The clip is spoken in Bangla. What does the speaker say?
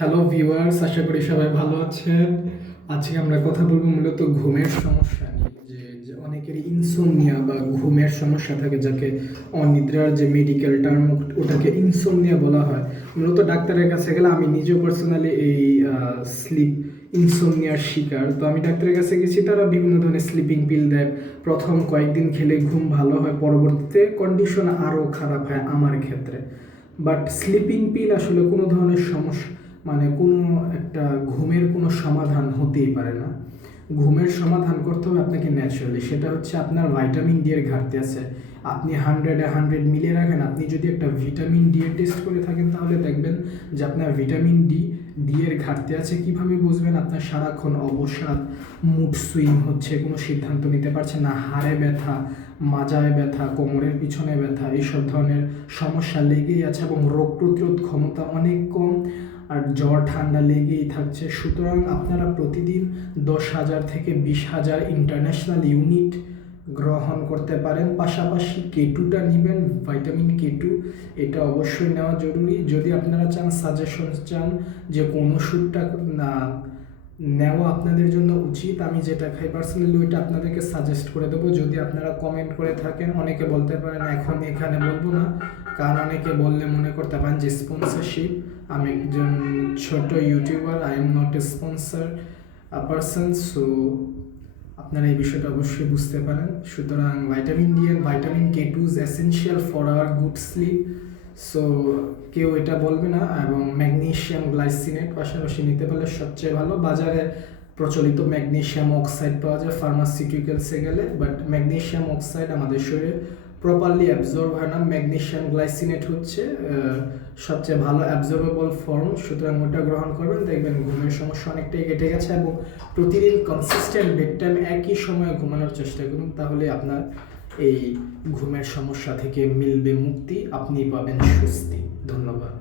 হ্যালো ভিউয়ার্স, আশা করি সবাই ভালো আছেন। আজকে আমরা কথা বলবো মূলত ঘুমের সমস্যা নিয়ে। যে অনেকেরই ইনসোমনিয়া বা ঘুমের সমস্যা থাকে, যাকে অনিদ্রার যে মেডিকেল টার্ম ওটাকে ইনসোমনিয়া বলা হয়। মূলত ডাক্তারের কাছে গেলে আমি নিজেও পার্সোনালি এই স্লিপ ইনসোমনিয়ার শিকার। তো আমি ডাক্তারের কাছে গেছি, তারা বিভিন্ন ধরনের স্লিপিং পিল দেয়। প্রথম কয়েকদিন খেলে ঘুম ভালো হয়, পরবর্তীতে কন্ডিশন আরও খারাপ হয় আমার ক্ষেত্রে। বাট স্লিপিং পিল আসলে কোনো ধরনের সমস্যা, মানে কোনো একটা ঘুমের কোনো সমাধান হতেই পারে না। ঘুমের সমাধান করতে হবে আপনাকে ন্যাচারালি। সেটা হচ্ছে আপনার ভাইটামিন ডি এর ঘাটতি আছে। আপনি 100-100 মিলিয়ে রাখেন, আপনি যদি একটা ভিটামিন ডি এর টেস্ট করে থাকেন তাহলে দেখবেন যে আপনার ভিটামিন ডি এর ঘাটতি আছে। কিভাবে বুঝবেন? আপনার সারাক্ষণ অবসাদ, মুড সুইং হচ্ছে, কোনো সিদ্ধান্ত নিতে পারছেন না, হাড়ে ব্যথা, মাজায় ব্যথা, কোমরের পিছনে ব্যথা, এইসব ধরনের সমস্যা লেগেই আছে এবং রোগ প্রতিরোধ ক্ষমতা অনেক কম, আর জ্বর ঠান্ডা লেগেই থাকছে। সুতরাং আপনারা প্রতিদিন 10,000 থেকে 20,000 ইন্টারন্যাশনাল ইউনিট গ্রহণ করতে পারেন। পাশাপাশি কেটুটা নেবেন, ভাইটামিন কেটু, এটা অবশ্যই নেওয়া জরুরি। যদি আপনারা চান, সাজেশন চান যে কোন ওষুধটা না নেওয়া আপনাদের জন্য উচিত, আমি যেটা খাই পার্সোনালি ওইটা আপনাদেরকে সাজেস্ট করে দেবো। যদি আপনারা কমেন্ট করে থাকেন, অনেকে বলতে পারেন, এখন এখানে বলবো না, কারণ অনেকে বললে মনে করতে পারেন যে স্পন্সরশিপ। আমি একজন ছোট YouTuber, I am not a sponsor person. So আপনারা এই বিষয়টা অবশ্যই বুঝতে পারেন। সুতরাং vitamin D and vitamin K two is essential for our good sleep. So কেউ এটা বলবে না। এবং ম্যাগনেসিয়াম গ্লাইসিনেট পাশাপাশি নিতে পারলে সবচেয়ে ভালো। বাজারে প্রচলিত ম্যাগনেসিয়াম অক্সাইড পাওয়া যায় ফার্মাসিউটিক্যালসে গেলে, বাট ম্যাগনেসিয়াম অক্সাইড আমাদের শরীরে প্রপারলি অ্যাবজর্ব হয় না। ম্যাগনেসিয়াম গ্লাইসিনেট হচ্ছে সবচেয়ে ভালো অ্যাবজর্বেবল ফর্ম। সুতরাং ওটা গ্রহণ করবেন, দেখবেন ঘুমের সমস্যা অনেকটাই কেটে গেছে। এবং প্রতিদিন কনসিস্টেন্ট বেড টাইম, একই সময়ে ঘুমানোর চেষ্টা করুন, তাহলে আপনার এই ঘুমের সমস্যা থেকে মিলবে মুক্তি, আপনি পাবেন স্বস্তি। ধন্যবাদ।